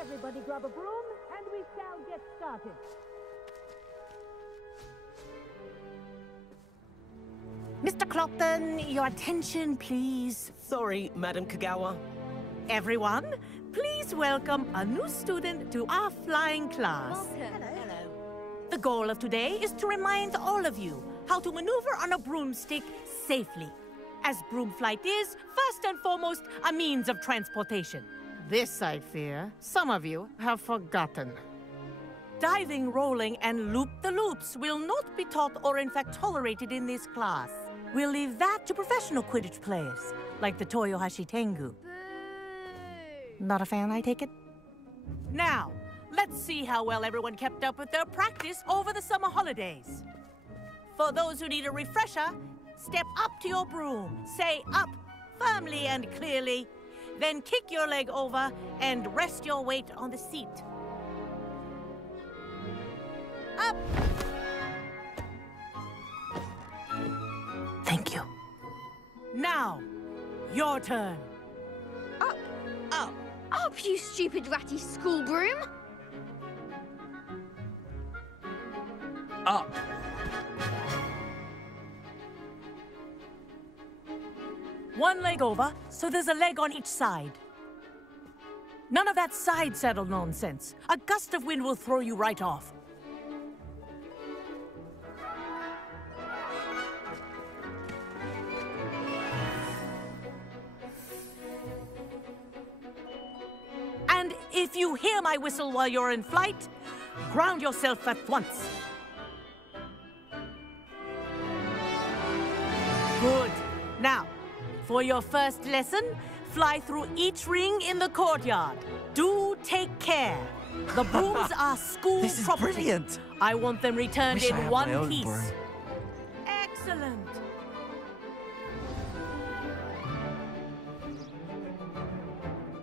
Everybody grab a broom, and we shall get started. Mr. Clopton, your attention, please. Sorry, Madam Kagawa. Everyone, please welcome a new student to our flying class. Hello. The goal of today is to remind all of you how to maneuver on a broomstick safely, as broom flight is, first and foremost, a means of transportation. This, I fear, some of you have forgotten. Diving, rolling, and loop-the-loops will not be taught or in fact tolerated in this class. We'll leave that to professional Quidditch players, like the Toyohashi Tengu. Boo! Not a fan, I take it? Now, let's see how well everyone kept up with their practice over the summer holidays. For those who need a refresher, step up to your broom, say up, firmly and clearly, then kick your leg over and rest your weight on the seat. Up! Thank you. Now, your turn. Up! Up! Up, you stupid ratty school broom! Up! One leg over, so there's a leg on each side. None of that side saddle nonsense. A gust of wind will throw you right off. And if you hear my whistle while you're in flight, ground yourself at once. Good. Now, for your first lesson, fly through each ring in the courtyard. Do take care. The brooms are school This is property. brilliant. I want them returned Wish I in had one my own piece. broom. Excellent.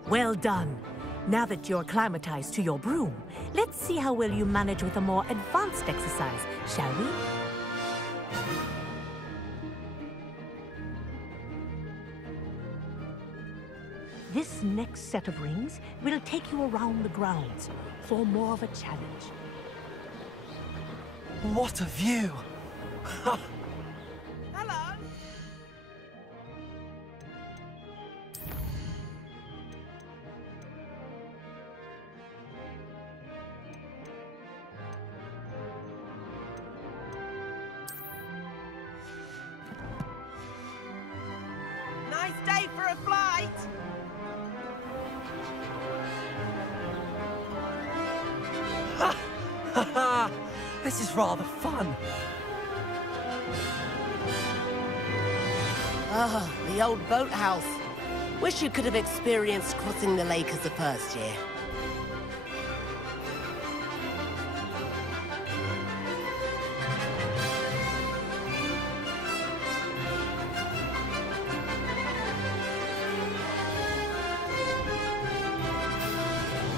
Well done. Now that you're acclimatized to your broom, let's see how well you manage with a more advanced exercise, shall we? This next set of rings will take you around the grounds for more of a challenge. What a view! Hello! Nice day for a flight! This is rather fun. Ah, the old boathouse. Wish you could have experienced crossing the lake as a first year.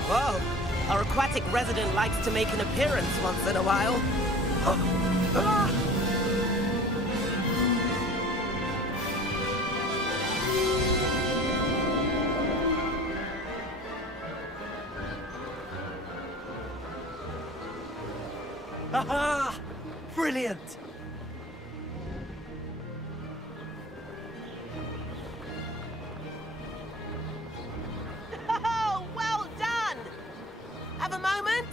Whoa, our aquatic resident likes to make an appearance once in a while. Aha! Brilliant! Oh, well done! Have a moment?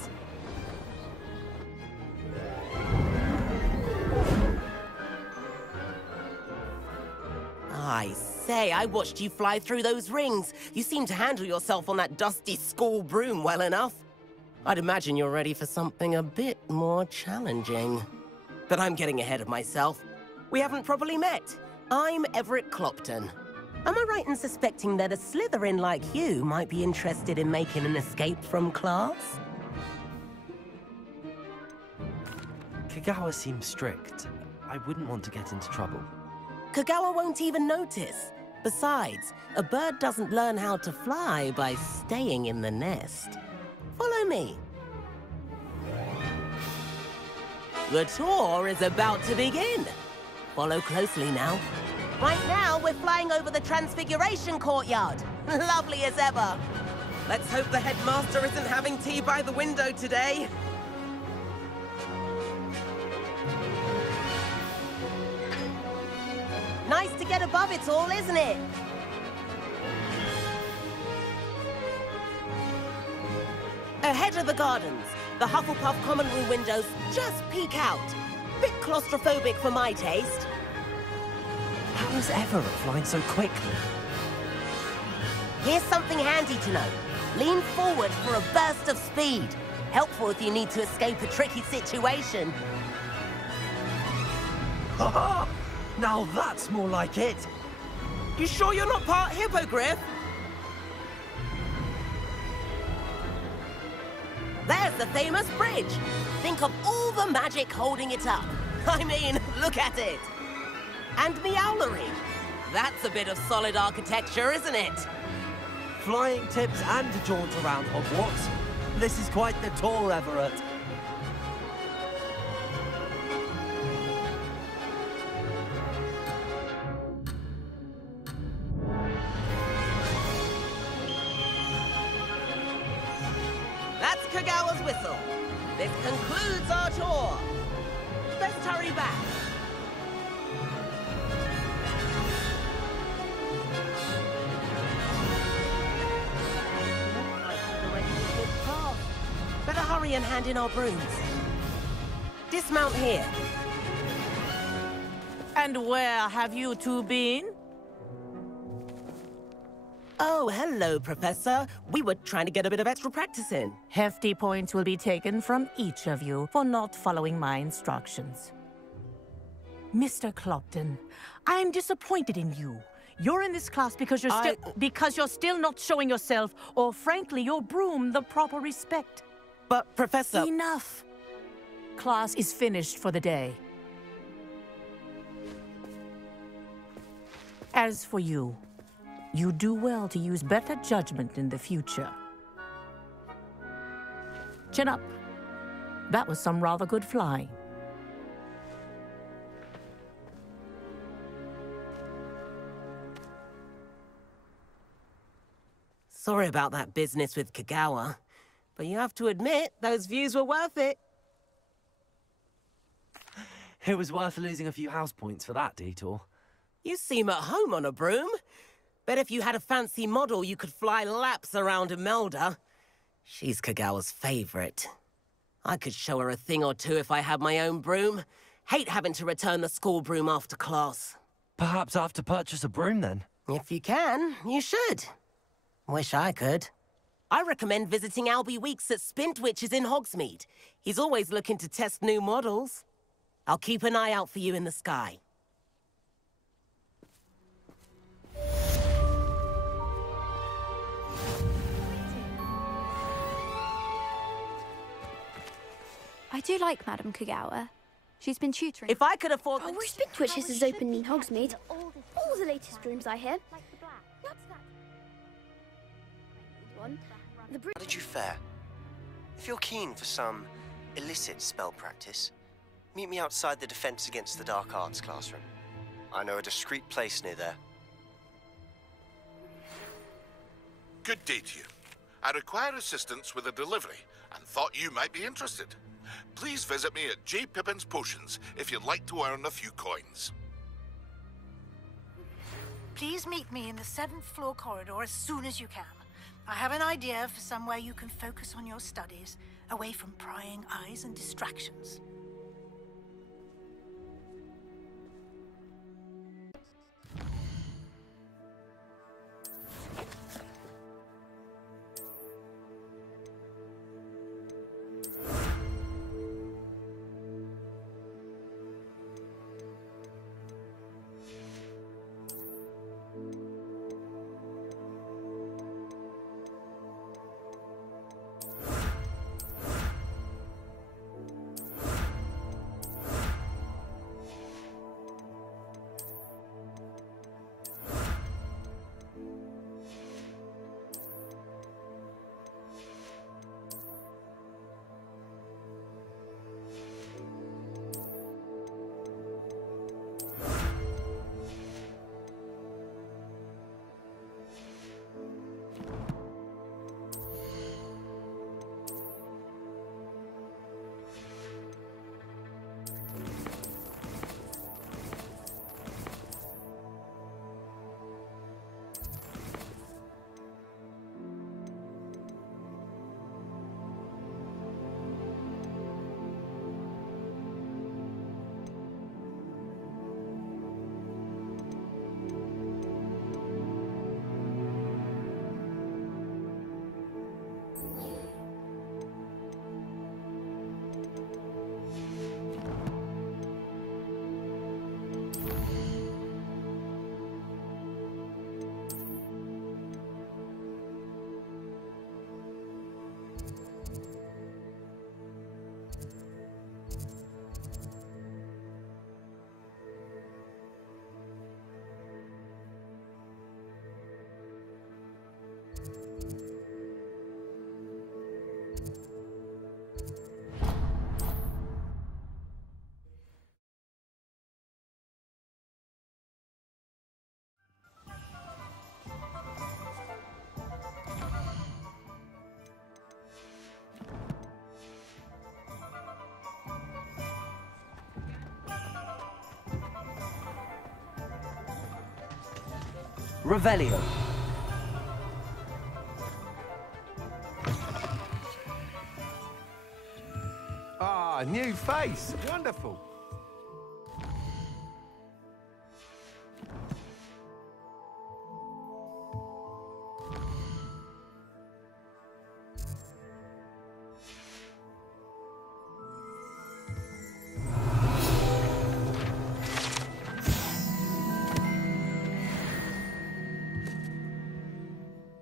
I say, I watched you fly through those rings. You seem to handle yourself on that dusty school broom well enough. I'd imagine you're ready for something a bit more challenging. But I'm getting ahead of myself. We haven't properly met. I'm Everett Clopton. Am I right in suspecting that a Slytherin like you might be interested in making an escape from class? Kagawa seems strict. I wouldn't want to get into trouble. Kagawa won't even notice. Besides, a bird doesn't learn how to fly by staying in the nest. Follow me. The tour is about to begin. Follow closely now. Right now, we're flying over the Transfiguration Courtyard. Lovely as ever. Let's hope the headmaster isn't having tea by the window today. Nice to get above it all, isn't it? Ahead of the gardens, the Hufflepuff common room windows just peek out. Bit claustrophobic for my taste. How is Everett flying so quickly? Here's something handy to know. Lean forward for a burst of speed. Helpful if you need to escape a tricky situation. Haha! Now that's more like it. You sure you're not part hippogriff? There's the famous bridge. Think of all the magic holding it up. I mean, look at it. And Meowlery. That's a bit of solid architecture, isn't it? Flying tips and a jaunt around Hogwarts. This is quite the tour, Everett. That's Kagawa's whistle. This concludes our tour. Let's hurry back. Better hurry and hand in our brooms. Dismount here. And where have you two been? Oh, hello, Professor. We were trying to get a bit of extra practice in. Hefty points will be taken from each of you for not following my instructions. Mr. Clopton, I'm disappointed in you. You're in this class because you're still not showing yourself, or frankly, your broom the proper respect. But, Professor... Enough. Class is finished for the day. As for you, you do well to use better judgment in the future. Chin up. That was some rather good flying. Sorry about that business with Kagawa, but you have to admit, those views were worth it. It was worth losing a few house points for that detour. You seem at home on a broom. Bet if you had a fancy model, you could fly laps around Imelda. She's Kagawa's favorite. I could show her a thing or two if I had my own broom. Hate having to return the school broom after class. Perhaps I have to purchase a broom then? If you can, you should. Wish I could. I recommend visiting Albie Weeks at Spintwitches in Hogsmeade. He's always looking to test new models. I'll keep an eye out for you in the sky. I do like Madame Kagawa. She's been tutoring. If I could afford... Oh, Spintwitches is open in Hogsmeade. All the latest brooms, I hear. How did you fare? If you're keen for some illicit spell practice, meet me outside the Defense Against the Dark Arts classroom. I know a discreet place near there. Good day to you. I require assistance with a delivery and thought you might be interested. Please visit me at J. Pippin's Potions if you'd like to earn a few coins. Please meet me in the 7th floor corridor as soon as you can. I have an idea for somewhere you can focus on your studies, away from prying eyes and distractions. Revelio. Ah, new face. Wonderful.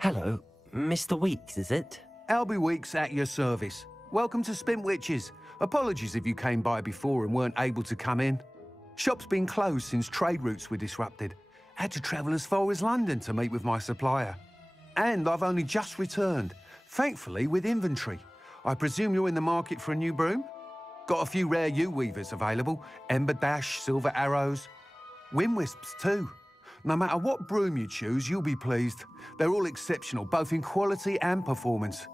Hello, Mr. Weeks, is it? Albie Weeks at your service. Welcome to Spintwitches. Apologies if you came by before and weren't able to come in. Shop's been closed since trade routes were disrupted. Had to travel as far as London to meet with my supplier. And I've only just returned, thankfully with inventory. I presume you're in the market for a new broom? Got a few rare U-weavers available. Ember Dash, Silver Arrows. Wind Wisps too. No matter what broom you choose, you'll be pleased. They're all exceptional, both in quality and performance.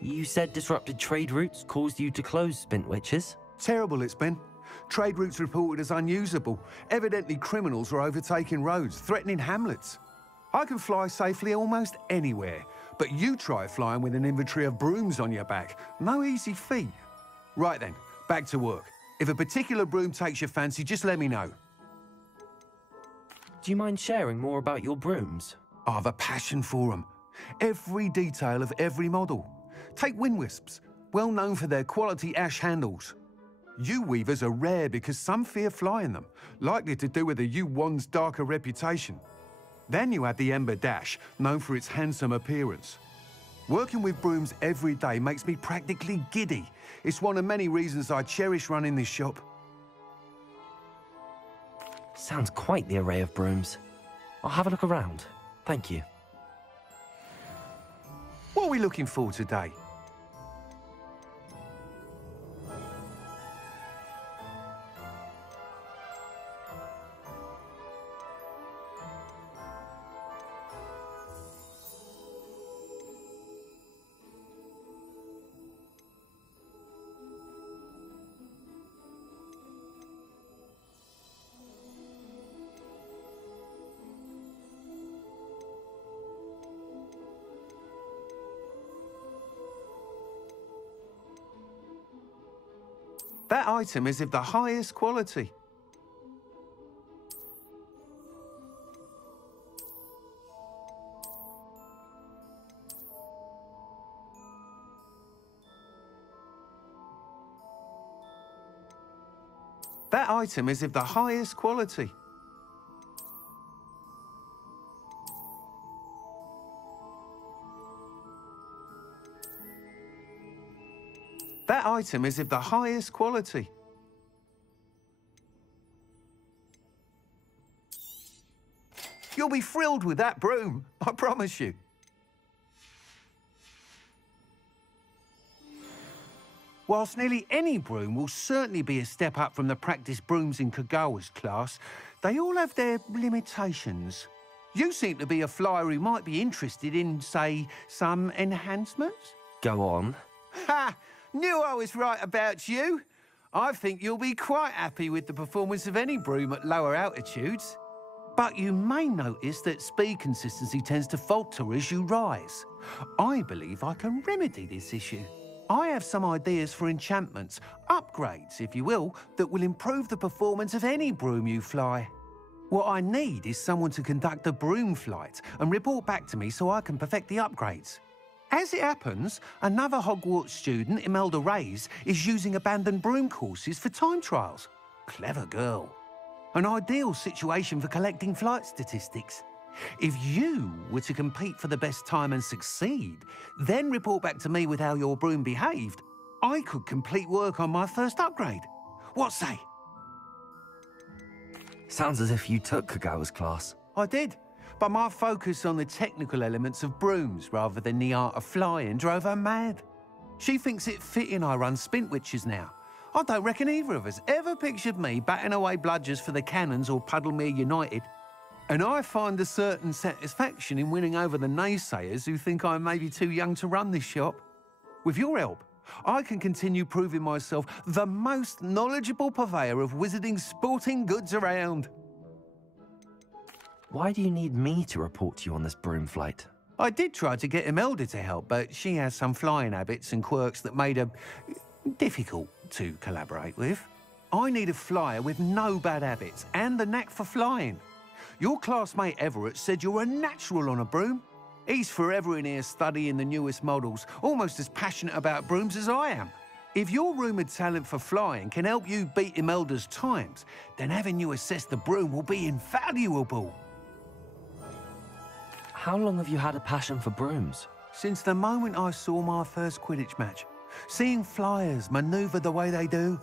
You said disrupted trade routes caused you to close Spintwitches? Terrible it's been. Trade routes reported as unusable. Evidently criminals are overtaking roads, threatening hamlets. I can fly safely almost anywhere, but you try flying with an inventory of brooms on your back. No easy feat. Right then, back to work. If a particular broom takes your fancy, just let me know. Do you mind sharing more about your brooms? I've a passion for them. Every detail of every model. Take Wind Wisps, well known for their quality ash handles. U-weavers are rare because some fear flying them, likely to do with the U-wand's darker reputation. Then you have the Ember Dash, known for its handsome appearance. Working with brooms every day makes me practically giddy. It's one of many reasons I cherish running this shop. Sounds quite the array of brooms. I'll have a look around. Thank you. What are we looking for today? That item is of the highest quality. That item is of the highest quality. That item is of the highest quality. You'll be thrilled with that broom, I promise you. Whilst nearly any broom will certainly be a step up from the practice brooms in Kagawa's class, they all have their limitations. You seem to be a flyer who might be interested in, say, some enhancements? Go on. Ha! Knew I was right about you. I think you'll be quite happy with the performance of any broom at lower altitudes. But you may notice that speed consistency tends to falter as you rise. I believe I can remedy this issue. I have some ideas for enchantments, upgrades, if you will, that will improve the performance of any broom you fly. What I need is someone to conduct a broom flight and report back to me so I can perfect the upgrades. As it happens, another Hogwarts student, Imelda Reyes, is using abandoned broom courses for time trials. Clever girl. An ideal situation for collecting flight statistics. If you were to compete for the best time and succeed, then report back to me with how your broom behaved, I could complete work on my first upgrade. What say? Sounds as if you took Kagawa's class. I did. But my focus on the technical elements of brooms rather than the art of flying drove her mad. She thinks it fitting I run Spintwitches now. I don't reckon either of us ever pictured me batting away bludgers for the Cannons or Puddlemere United. And I find a certain satisfaction in winning over the naysayers who think I'm maybe too young to run this shop. With your help, I can continue proving myself the most knowledgeable purveyor of wizarding sporting goods around. Why do you need me to report to you on this broom flight? I did try to get Imelda to help, but she has some flying habits and quirks that made her difficult to collaborate with. I need a flyer with no bad habits and the knack for flying. Your classmate Everett said you're a natural on a broom. He's forever in here studying the newest models, almost as passionate about brooms as I am. If your rumoured talent for flying can help you beat Imelda's times, then having you assess the broom will be invaluable. How long have you had a passion for brooms? Since the moment I saw my first Quidditch match. Seeing flyers manoeuvre the way they do.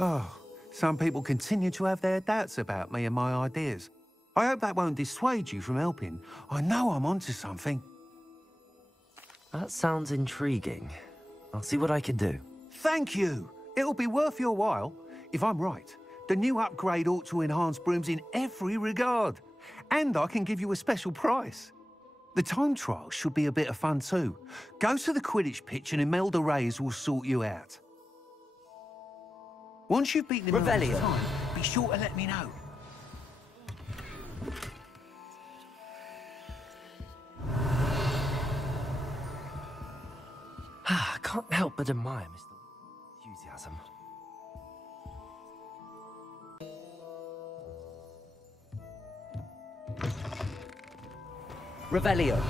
Oh, some people continue to have their doubts about me and my ideas. I hope that won't dissuade you from helping. I know I'm onto something. That sounds intriguing. I'll see what I can do. Thank you. It'll be worth your while. If I'm right, the new upgrade ought to enhance brooms in every regard. And I can give you a special price. The time trial should be a bit of fun too. Go to the Quidditch pitch and Imelda Reyes will sort you out. Once you've beaten Imelda's time, be sure to let me know. I can't help but admire Mr. Enthusiasm. Revelio.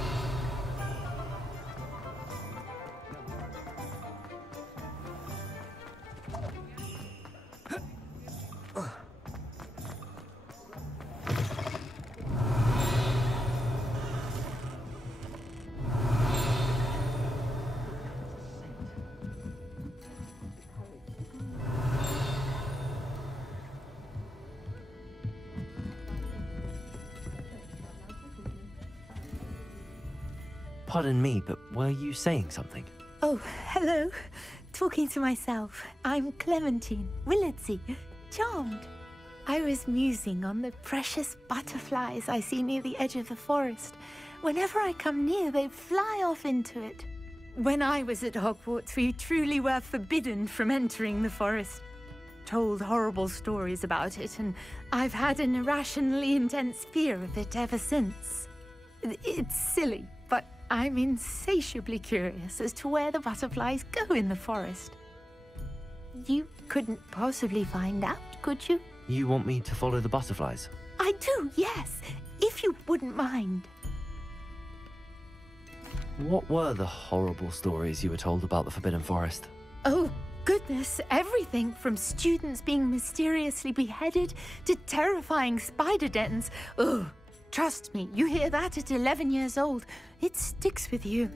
Pardon me, but were you saying something? Oh, hello. Talking to myself. I'm Clementine Willardsey. Charmed. I was musing on the precious butterflies I see near the edge of the forest. Whenever I come near, they fly off into it. When I was at Hogwarts, we truly were forbidden from entering the forest. Told horrible stories about it, and I've had an irrationally intense fear of it ever since. It's silly, but I'm insatiably curious as to where the butterflies go in the forest. You couldn't possibly find out, could you? You want me to follow the butterflies? I do, yes, if you wouldn't mind. What were the horrible stories you were told about the Forbidden Forest? Oh, goodness, everything from students being mysteriously beheaded to terrifying spider dens. Ugh. Trust me, you hear that at 11 years old, it sticks with you.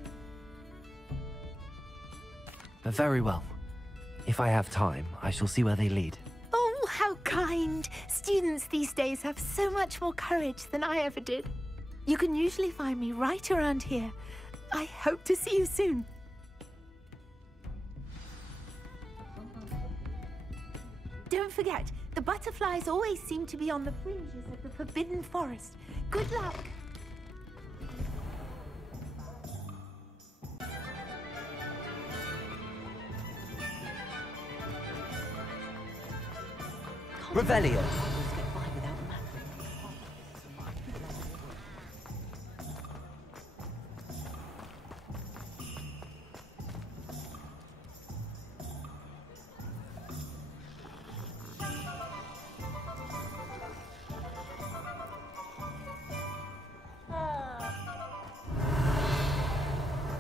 Very well. If I have time, I shall see where they lead. Oh, how kind! Students these days have so much more courage than I ever did. You can usually find me right around here. I hope to see you soon. Don't forget, the butterflies always seem to be on the fringes of the Forbidden Forest. Good luck! Revelio.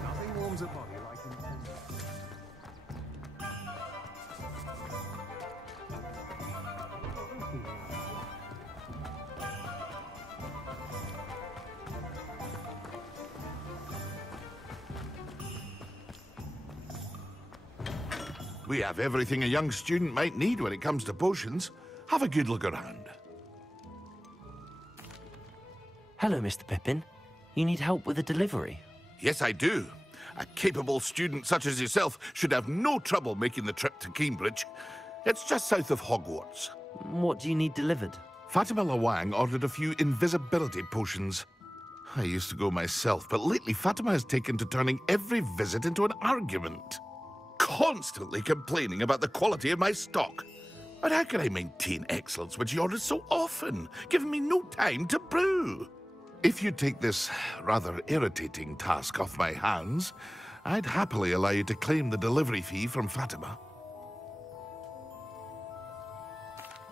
Nothing warms a body like We have everything a young student might need when it comes to potions. Have a good look around. Hello, Mr. Pippin. You need help with a delivery? Yes, I do. A capable student such as yourself should have no trouble making the trip to Cambridge. It's just south of Hogwarts. What do you need delivered? Fatima Lawang ordered a few invisibility potions. I used to go myself, but lately Fatima has taken to turning every visit into an argument. Constantly complaining about the quality of my stock. But how can I maintain excellence when she orders so often, giving me no time to brew? If you take this rather irritating task off my hands, I'd happily allow you to claim the delivery fee from Fatima.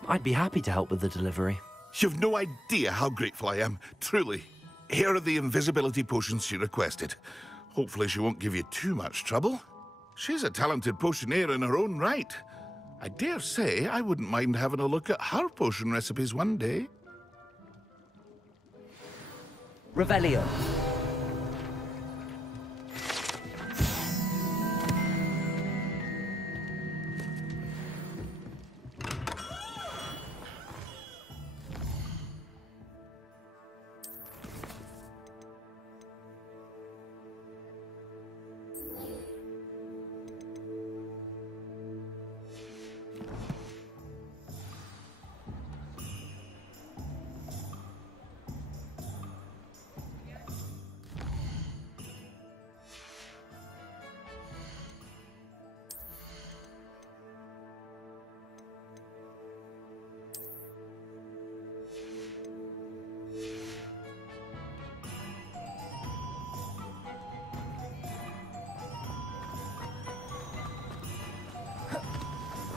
I'd be happy to help with the delivery. You've no idea how grateful I am, truly. Here are the invisibility potions she requested. Hopefully she won't give you too much trouble. She's a talented potioneer in her own right. I dare say I wouldn't mind having a look at her potion recipes one day. Revelio.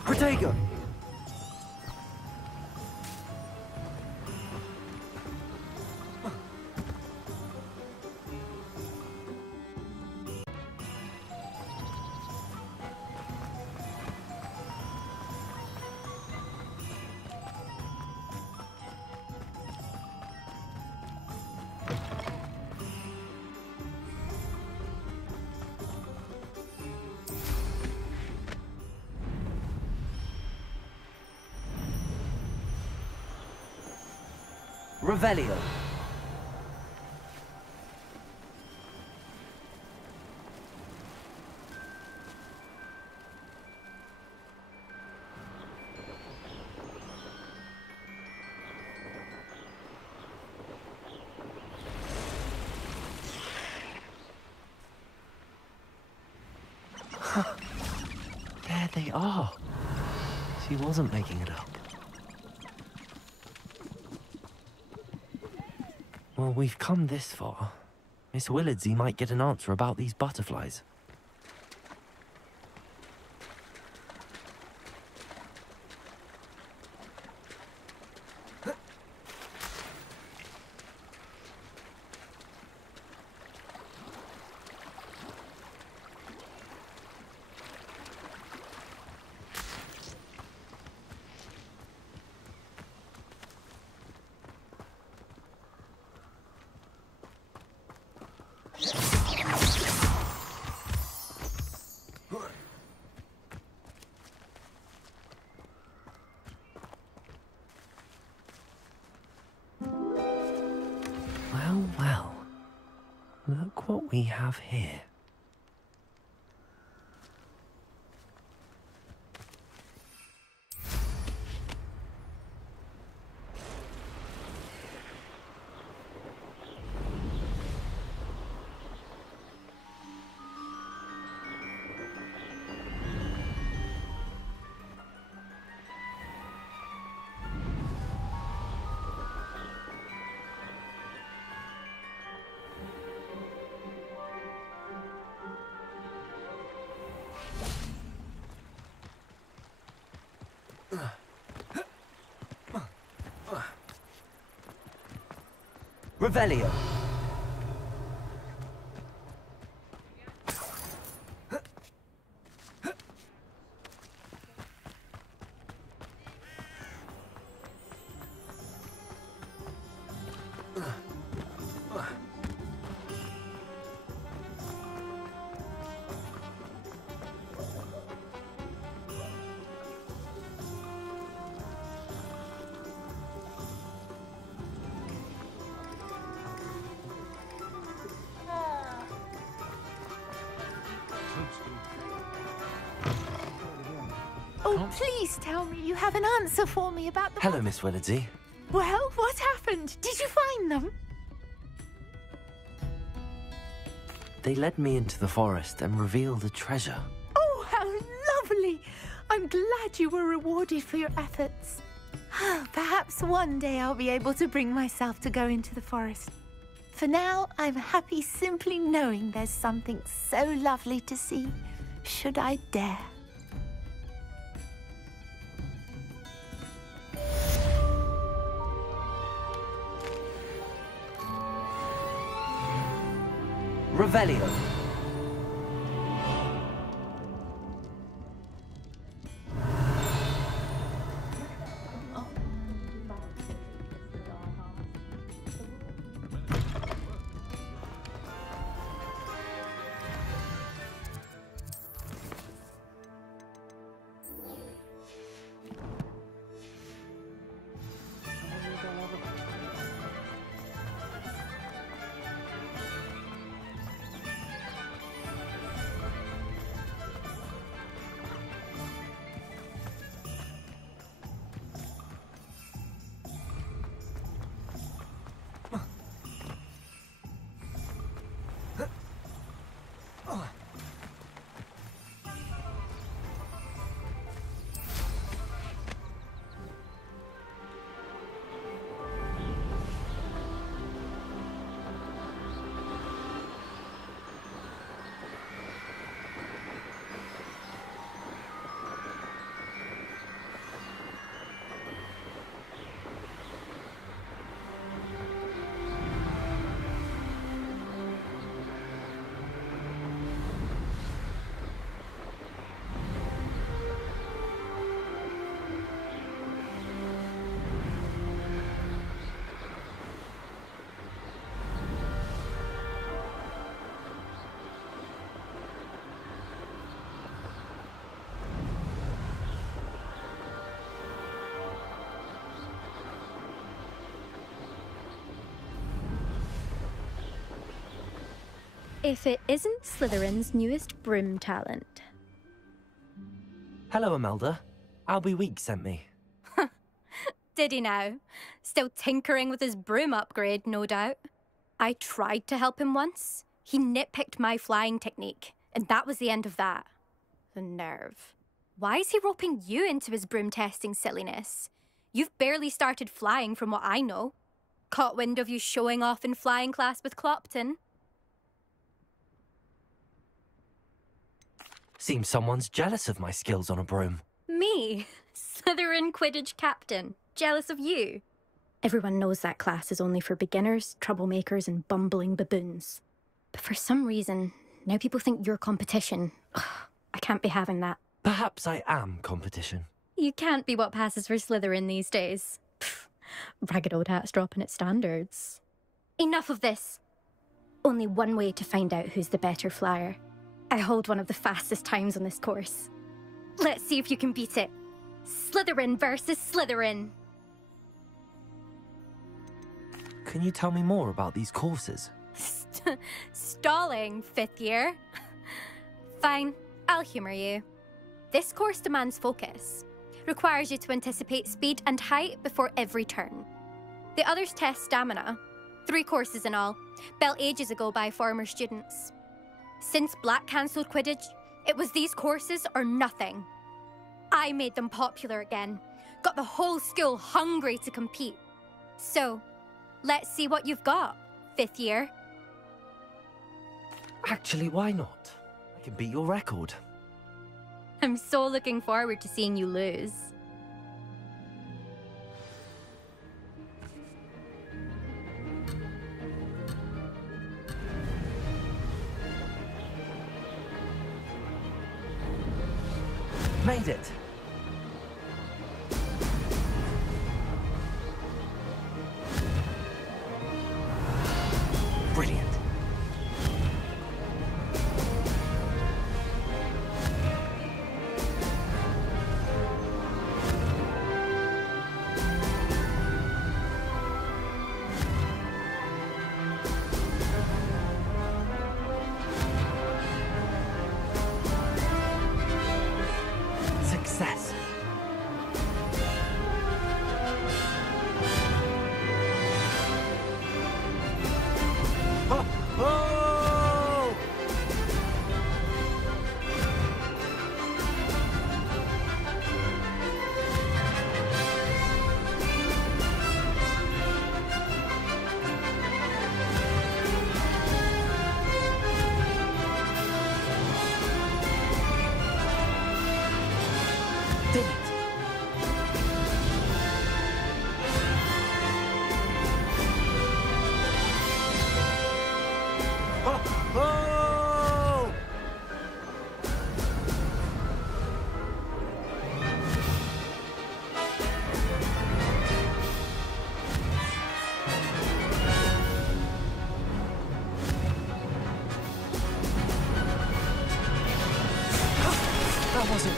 Protego! Revelio. There they are. She wasn't making it up. Well, we've come this far. Miss Willardsey might get an answer about these butterflies. Well, look what we have here. Revelio. Oh, please tell me you have an answer for me about the... Hello, Miss Willardsey. Well, what happened? Did you find them? They led me into the forest and revealed a treasure. Oh, how lovely! I'm glad you were rewarded for your efforts. Perhaps one day I'll be able to bring myself to go into the forest. For now, I'm happy simply knowing there's something so lovely to see, should I dare. Revelio. If it isn't Slytherin's newest broom talent. Hello, Imelda. Albie Week sent me. Did he now? Still tinkering with his broom upgrade, no doubt. I tried to help him once. He nitpicked my flying technique, and that was the end of that. The nerve. Why is he roping you into his broom testing silliness? You've barely started flying from what I know. Caught wind of you showing off in flying class with Clopton. Seems someone's jealous of my skills on a broom. Me? Slytherin Quidditch captain. Jealous of you? Everyone knows that class is only for beginners, troublemakers, and bumbling baboons. But for some reason, now people think you're competition. Ugh, I can't be having that. Perhaps I am competition. You can't be what passes for Slytherin these days. Pfft, ragged old hat's dropping its standards. Enough of this. Only one way to find out who's the better flyer. I hold one of the fastest times on this course. Let's see if you can beat it. Slytherin versus Slytherin. Can you tell me more about these courses? Stalling, 5th year. Fine, I'll humour you. This course demands focus. Requires you to anticipate speed and height before every turn. The others test stamina. 3 courses in all, built ages ago by former students. Since Black cancelled Quidditch, it was these courses or nothing. I made them popular again. Got the whole school hungry to compete. So, let's see what you've got, 5th year. Actually, why not? I can beat your record. I'm so looking forward to seeing you lose. Made it! Brilliant. Success.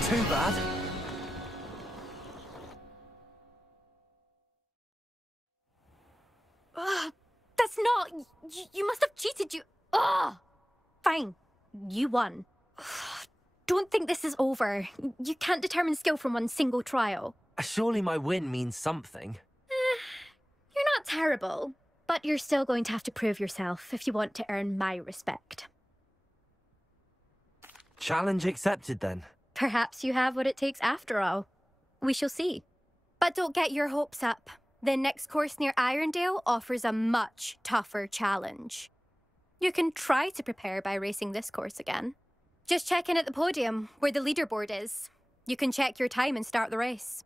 too bad. That's not... You must have cheated, you... Ugh! Fine. You won. Don't think this is over. You can't determine skill from one single trial. Surely my win means something. You're not terrible, but you're still going to have to prove yourself if you want to earn my respect. Challenge accepted, then. Perhaps you have what it takes after all. We shall see. But don't get your hopes up. The next course near Irondale offers a much tougher challenge. You can try to prepare by racing this course again. Just check in at the podium, where the leaderboard is. You can check your time and start the race.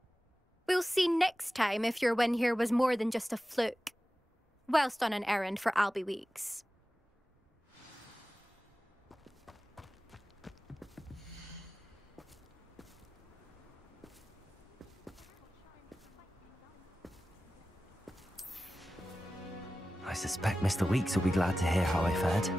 We'll see next time if your win here was more than just a fluke. Whilst on an errand for Albie Weeks. I suspect Mr. Weeks will be glad to hear how I fared.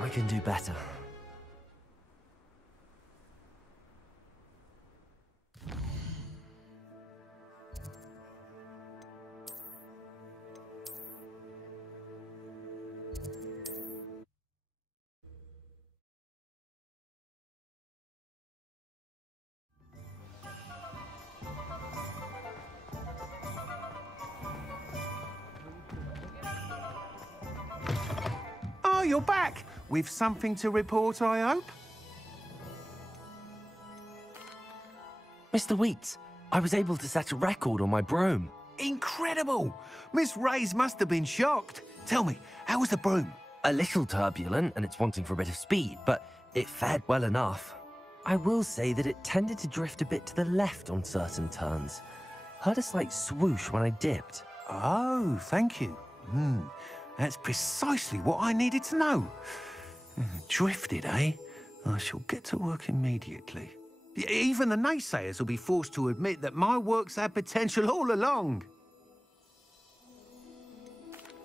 I can do better. Oh, you're back! With something to report, I hope? Mr. Weeks, I was able to set a record on my broom. Incredible! Miss Reyes must have been shocked. Tell me, how was the broom? A little turbulent, and it's wanting for a bit of speed, but it fared well enough. I will say that it tended to drift a bit to the left on certain turns. Heard a slight swoosh when I dipped. Oh, thank you. That's precisely what I needed to know. Drifted, eh? I shall get to work immediately. Even the naysayers will be forced to admit that my work's had potential all along.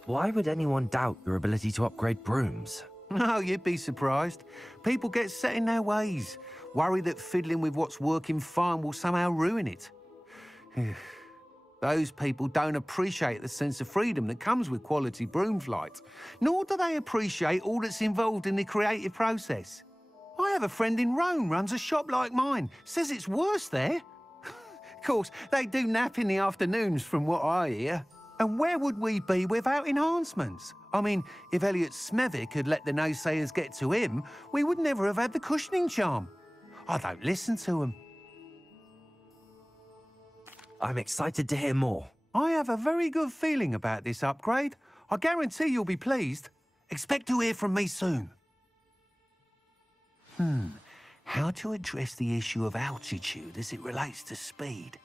Why would anyone doubt your ability to upgrade brooms? Oh, you'd be surprised. People get set in their ways, worry that fiddling with what's working fine will somehow ruin it. Those people don't appreciate the sense of freedom that comes with quality broom flight, nor do they appreciate all that's involved in the creative process. I have a friend in Rome runs a shop like mine, says it's worse there. Of course, they do nap in the afternoons from what I hear. And where would we be without enhancements? I mean, if Elliot Smethwick had let the naysayers get to him, we would never have had the cushioning charm. I don't listen to them. I'm excited to hear more. I have a very good feeling about this upgrade. I guarantee you'll be pleased. Expect to hear from me soon. How to address the issue of altitude as it relates to speed?